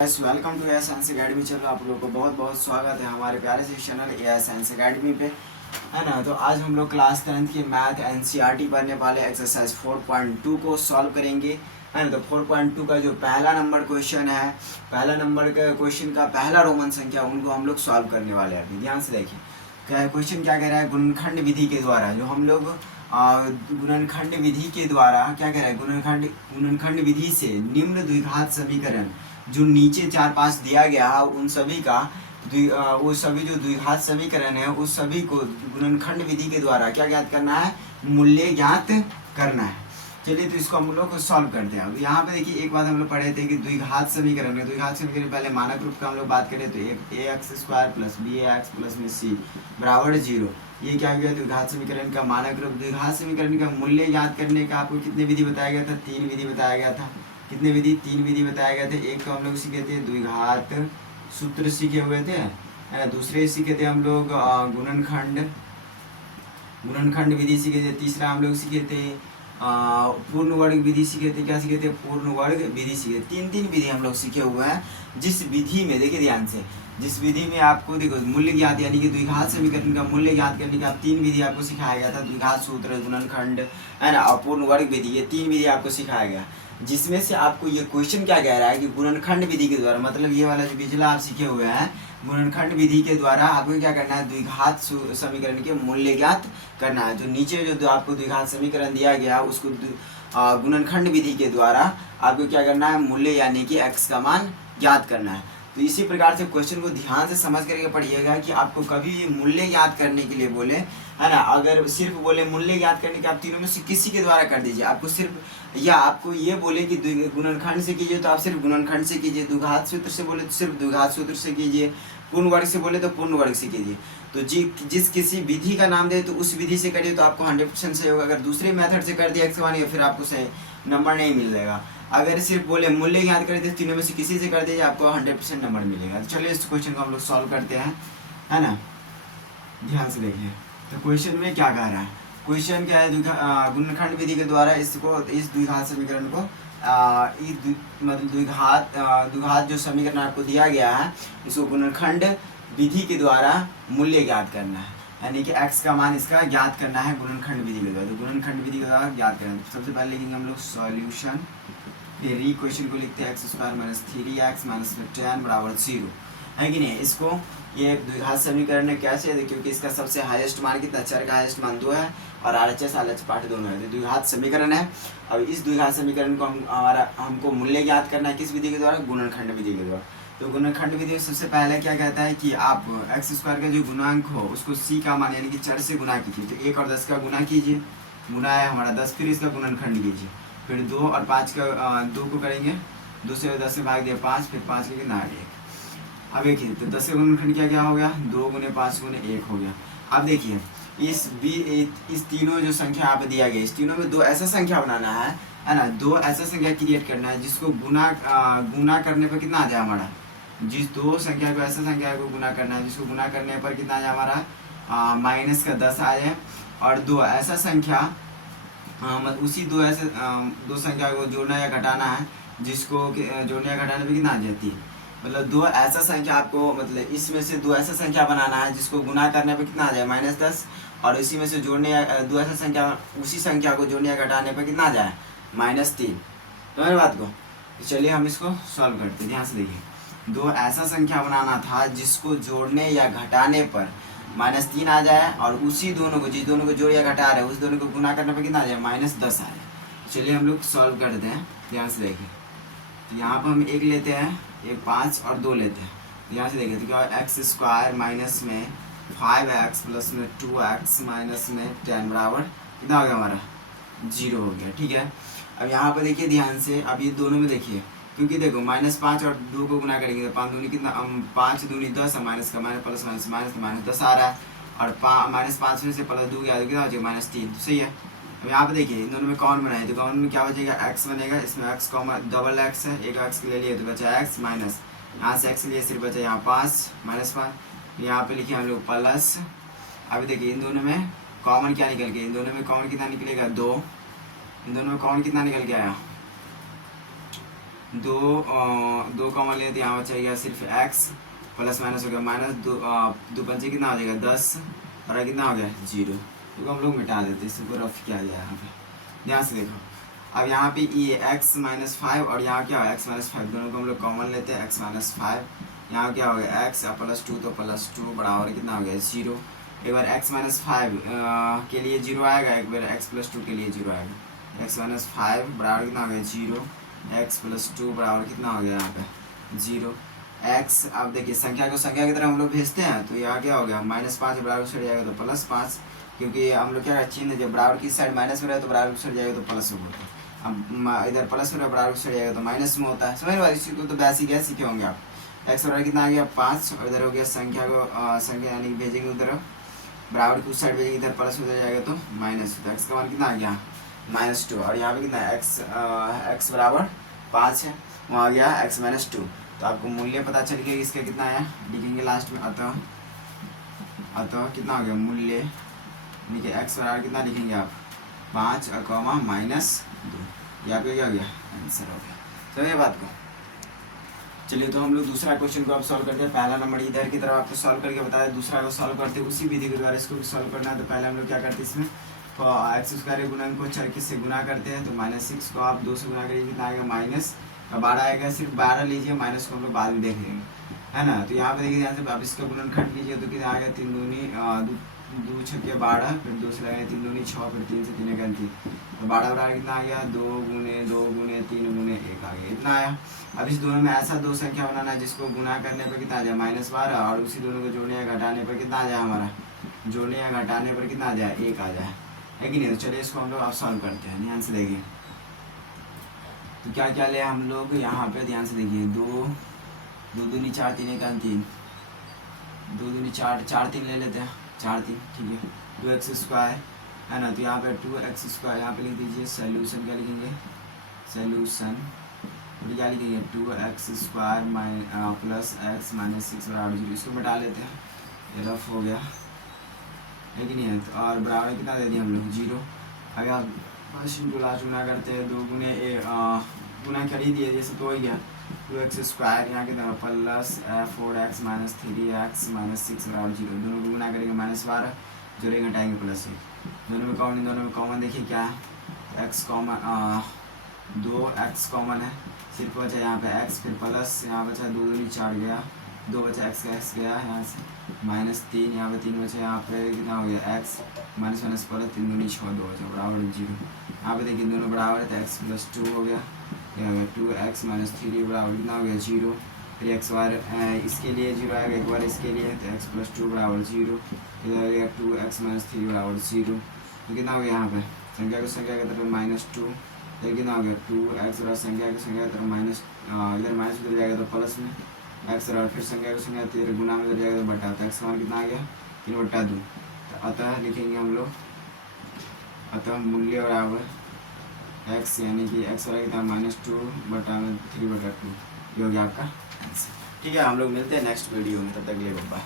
Welcome to AI science academy. चलो आप लोगों को बहुत बहुत स्वागत है हमारे प्यारे से चैनल एआई साइंस अकेडमी पे, है ना। तो आज हम लोग क्लास 10th की मैथ एनसीईआरटी पढ़ने वाले एक्सरसाइज 4.2 को सॉल्व करेंगे, है ना। तो 4.2 का जो पहला नंबर क्वेश्चन है, पहला नंबर का क्वेश्चन का पहला रोमन संख्या उनको हम लोग सॉल्व करने वाले हैं। ध्यान से देखिए क्या क्वेश्चन क्या कह रहा है। गुणनखंड विधि के द्वारा जो हम लोग गुणनखंड विधि के द्वारा क्या कह रहा है, गुणनखंड विधि से निम्न द्विघात समीकरण जो नीचे 4-5 दिया गया है उन सभी का वो सभी जो द्विघात समीकरण है उस सभी को गुणनखंड विधि के द्वारा क्या ज्ञात करना है, मूल्य ज्ञात करना है। चलिए तो इसको हम लोग सॉल्व करते हैं। अब यहाँ पे देखिए एक बात हम लोग पढ़े थे कि द्विघात समीकरण में, द्विघात समीकरण पहले मानक रूप का हम लोग बात करें तो ax² प्लस bx प्लस में c बराबर 0। ये क्या हो गया, द्विघात समीकरण का मानक रूप। द्विघात समीकरण का मूल्य ज्ञात करने का आपको कितने विधि बताया गया था, 3 विधि बताया गया था। कितने विधि, 3 विधि बताया गया थे। एक तो हम लोग सीखे थे द्विघात सूत्र सीखे हुए थे, है ना। दूसरे सीखे थे हम लोग गुणनखंड विधि सीखे थे। तीसरा हम लोग सीखे थे पूर्ण वर्ग विधि सीखे थे। क्या सीखे थे, पूर्ण वर्ग विधि सीखे। 3 विधि हम लोग सीखे हुए हैं। जिस विधि में देखिए ध्यान से, जिस विधि में आपको देखो मूल्य ज्ञात यानी कि द्विघात समीकरण का मूल्य ज्ञात करने का 3 विधि आपको सिखाया गया था। द्विघात सूत्र, गुणनखंड, है ना, और पूर्ण वर्ग विधि, ये 3 विधि आपको सिखाया गया। जिसमें से आपको ये क्वेश्चन क्या कह रहा है कि गुणनखंड विधि के द्वारा, मतलब ये वाला जो पिछला आप सीखे हुए हैं, गुणनखंड विधि के द्वारा आपको क्या करना है, द्विघात समीकरण के मूल्य ज्ञात करना है। जो नीचे जो आपको द्विघात समीकरण दिया गया उसको गुणनखंड विधि के द्वारा आपको क्या करना है, मूल्य यानी कि x का मान ज्ञात करना है। तो इसी प्रकार से क्वेश्चन को ध्यान से समझ करके पढ़िएगा कि आपको कभी भी मूल्य ज्ञात करने के लिए बोले, है ना, अगर सिर्फ बोले मूल्य ज्ञात करने के, आप तीनों में से किसी के द्वारा कर दीजिए। आपको सिर्फ, या आपको ये बोले कि गुणनखंड से कीजिए तो आप सिर्फ गुणनखंड से कीजिए, द्विघात सूत्र से बोले तो सिर्फ द्विघात सूत्र से कीजिए, पूर्ण वर्ग से बोले तो पूर्ण वर्ग से कीजिए। तो जिस किसी विधि का नाम दे तो उस विधि से करिए तो आपको 100% सही होगा। अगर दूसरे मेथड से कर दिया x मान, फिर आपको सही नंबर नहीं मिलेगा। अगर सिर्फ बोले मूल्य ज्ञात करें तो तीनों में से किसी से कर दीजिए, आपको 100% नंबर मिलेगा। तो चलिए इस क्वेश्चन को हम लोग सॉल्व करते हैं, है ना। ध्यान से देखिए तो क्वेश्चन में क्या कह रहा है। क्वेश्चन क्या है, गुणनखंड विधि के द्वारा इसको, इस द्विघात समीकरण को मतलब द्विघात जो समीकरण आपको दिया गया है इसको गुणनखंड विधि के द्वारा मूल्य ज्ञात करना है, यानी कि x का मान इसका ज्ञात करना है गुणनखंड विधि के द्वारा। तो गुणनखंड विधि के द्वारा ज्ञात करना है। सबसे पहले लिखेंगे हम लोग सॉल्यूशन, फिर इक्वेशन को लिखते हैं x² माइनस 3x माइनस 10 बराबर 0, है कि नहीं। इसको ये द्विघात समीकरण है। कैसे है, क्योंकि इसका सबसे हाईएस्ट मान कितना, चर का हाईएस्ट मान 2 है और RHS LH पार्ट दोनों है। तो द्विघात समीकरण है। अब इस द्विघात समीकरण को हमको मूल्य ज्ञात करना है किस विधि के द्वारा, गुणनखंड विधि के द्वारा। तो गुणनखंड विधि में सबसे पहले क्या कहता है कि आप x² का जो गुणांक हो उसको c का मान यानी कि चर से गुना कीजिए। तो 1 और 10 का गुना कीजिए, गुना है हमारा 10, फिर इसका गुणनखंड कीजिए, फिर 2 और 5 का 2 को करेंगे, 2 से 10 से भाग दिया 5, फिर 5 के ना 1। अब देखिए तो 10 का गुणनखंड क्या हो गया, 2 गुने 5 गुने 1 हो गया। अब देखिए इस तीनों जो संख्या आप दिया गया, इस तीनों में 2 ऐसा संख्या बनाना है ना, 2 ऐसा संख्या क्रिएट करना है जिसको गुना करने पर कितना आ जाए हमारा, जिस 2 संख्या को, ऐसा संख्या को गुना करना है जिसको गुना करने पर कितना आ जाए हमारा माइनस का 10 आ जाए। और 2 ऐसा संख्या मतलब उसी 2 ऐसे 2 संख्या को जोड़ना या घटाना है जिसको जोड़ने या घटाने पर कितना आ जाती है, मतलब 2 ऐसा संख्या आपको, मतलब इसमें से 2 ऐसा संख्या बनाना है जिसको गुना करने पे कितना आ जाए -10, और इसी में से जोड़ने या 2 ऐसा संख्या, उसी संख्या को जोड़ने या घटाने पे कितना आ जाए -3। तो मेरी बात को चलिए हम इसको सॉल्व करते हैं। ध्यान से देखिए 2 ऐसा संख्या बनाना था जिसको जोड़ने या घटाने पर -3 आ जाए, और उसी दोनों को, जिस दोनों को जोड़ या घटा रहे हैं उस दोनों को गुना करने पर कितना आ जाए -10 आ जाए। चलिए हम लोग सॉल्व करते हैं। ध्यान से देखिए तो यहाँ पर हम 1 लेते हैं, एक 5 और 2 लेते हैं। यहाँ से देखिए तो क्या x² माइनस में 5x प्लस में 2x माइनस में 10 बराबर कितना हो गया हमारा 0 हो गया। ठीक है। अब यहाँ पर देखिए ध्यान से, अब ये दोनों में देखिए, क्योंकि देखो -5 और 2 को गुना करेंगे तो 5 दूनी कितना, 5 दूनी 10, माइनस का माइनस प्लस माइनस का माइनस 10 आ रहा है, और -5 में से प्लस 2 गया तो कितना हो जाएगा -3। तो सही है। अब यहाँ पे देखिए इन दोनों में कॉमन बनाए तो कॉमन में क्या बचेगा, x बनेगा, इसमें x कॉमन डबल x है, एक x ले लिए तो बचा x माइनस, यहाँ से x लिए सिर्फ बचा यहाँ 5 -5, यहाँ पे लिखे हम लोग प्लस। अभी देखिए इन दोनों में कॉमन क्या निकल गया, इन दोनों में कॉमन कितना निकलेगा 2, इन दोनों में कॉमन कितना निकल के आया दो कॉमन लिए तो यहाँ बचा गया सिर्फ x प्लस माइनस हो गया माइनस दो पंचे कितना हो जाएगा 10 और कितना हो गया 0, तो हम लोग मिटा देते हैं, इसको रफ किया गया यहाँ पे। ध्यान से देखो, अब यहाँ पे ये x माइनस 5 और यहाँ क्या है x माइनस 5, दोनों को हम लोग कॉमन लेते हैं, x माइनस 5 यहाँ क्या हो गया x प्लस 2, तो प्लस 2 बराबर कितना हो गया 0। एक बार x माइनस 5 के लिए 0 आएगा, एक बार x प्लस 2 के लिए 0 आएगा। x माइनस 5 बराबर कितना हो गया 0, x प्लस 2 बराबर कितना हो गया यहाँ पे 0। x अब देखिए संख्या को संख्या की तरह हम लोग भेजते हैं, तो यहाँ क्या हो गया -5 बराबर सट जाएगा तो +5, क्योंकि हम लोग क्या चिन्ह जब बराबर की साइड माइनस में रहे तो बराबर सट जाएगा तो प्लस में होता है। अब इधर प्लस में बराबर सट जाएगा तो माइनस में होता है। समझ लो, इसी को तो बेसिक है, सीखे होंगे आप। x बराबर कितना आ गया 5 और इधर हो गया संख्या को संख्या यानी भेजेंगे उधर बराबर की उस साइड भेजेंगे, इधर प्लस में जाएगा तो माइनस, तो x का मान कितना आ गया -2 और यहाँ पे कितना x बराबर 5 है, वहाँ आ गया x माइनस 2। तो आपको मूल्य पता चल गया इसका कितना है, लिखेंगे लास्ट में अतः कितना हो गया मूल्य, देखिए x बराबर कितना लिखेंगे आप 5 -2, यहाँ पे क्या हो गया आंसर हो गया। समझिए बात को। चलिए तो हम लोग दूसरा क्वेश्चन को अब सॉल्व करते हैं। पहला नंबर इधर की तरफ आपको सॉल्व करके बताया, दूसरा को सॉल्व करते हैं उसी विधि के द्वारा इसको भी सॉल्व करना है। तो पहले हम लोग क्या करते हैं, इसमें तो x² गुणन को 4 से गुना करते हैं, तो -6 को आप 2 से गुना करिए कितना आएगा -12 आएगा। सिर्फ 12 लीजिए, माइनस को हम लोग बाद में देख लेंगे, है ना। तो यहाँ पे देखिए ध्यान से, आप इसका गुणनखंड लीजिए तो कितना आएगा 3 दूनी 2 छक्के 12, फिर 2 से लगाए 3 दूनी 6, फिर 3 से 3 1 3, तो 12 बराबर कितना आ गया 2 गुने 2 गुने 3 गुने 1 आ गया, इतना आया। अब इस दोनों में ऐसा दो संख्या बनाना है जिसको गुना करने पर कितना आ जाए -12 और उसी दोनों को जोड़ने या घटाने पर कितना आ जाए, हमारा जोड़ने या घटाने पर कितना आ जाए 1 आ जाए, है कि नहीं। तो चलिए इसको हम लोग अब सॉल्व करते हैं। ध्यान से देखिए, तो क्या क्या ले हम लोग यहाँ पे, ध्यान से देखिए 2 दूनी 4 3 1 3, 2 दूनी 4 4 3 ले लेते हैं, 4 3 ठीक है, 2x² है ना। तो यहाँ पे 2x² यहाँ पे लिख दीजिए, सोल्यूशन क्या लिखेंगे सोल्यूशन, तो क्या लिखेंगे 2x² प्लस x माइनस 6 बराबर 0, इसको मिटा लेते हैं, ये रफ हो गया, है कि नहीं है। तो और बराबर कितना दे दिया हम लोग 0। अगर आप बस इनको लास्ट गुना करते हैं, 2 गुने गुना कर ही दिए जैसे, तो हो गया 2x² यहाँ कितना plus 4x minus 3x minus 6 बराबर 0, दोनों को गुना करेंगे -12, जोड़े घटाएंगे +1, दोनों में कॉमन देखिए क्या है x कॉमन 2x कॉमन है, सिर्फ बचा यहाँ पे x, फिर प्लस यहाँ बचा 2 दूनी 4 गया, 2 बचा x का x गया यहाँ से -3, यहाँ पे 3 बचा, यहाँ पे कितना हो गया x माइनस प्लस 3 दूनी 6 2 बचा बराबर 0। यहाँ पे देखिए दोनों बराबर है तो x प्लस 2 हो गया, यह हो गया 2x माइनस 3 बराबर कितना हो गया 0। फिर x बार इसके लिए 0 आएगा, एक बार इसके लिए, तो x प्लस 2 बराबर 0, इधर हो गया 2x माइनस 3 बराबर 0। तो कितना हो गया यहाँ पे संख्या को संख्या की तरफ -2, फिर कितना हो गया 2x बराबर संख्या की संख्या की तरफ माइनस, इधर माइनस उधर जाएगा तो प्लस में x बराबर, फिर संख्या की संख्या तेरे गुना में उधर जाएगा तो बटा, तो x का मान कितना आ गया 3/2। तो अतः लिखेंगे हम लोग, अतः मूल्य बराबर x यानी कि x बराबर कितना -2/3/2, ये हो गया आपका आंसर। ठीक है, हम लोग मिलते हैं नेक्स्ट वीडियो में, तब तक के लिए बाय।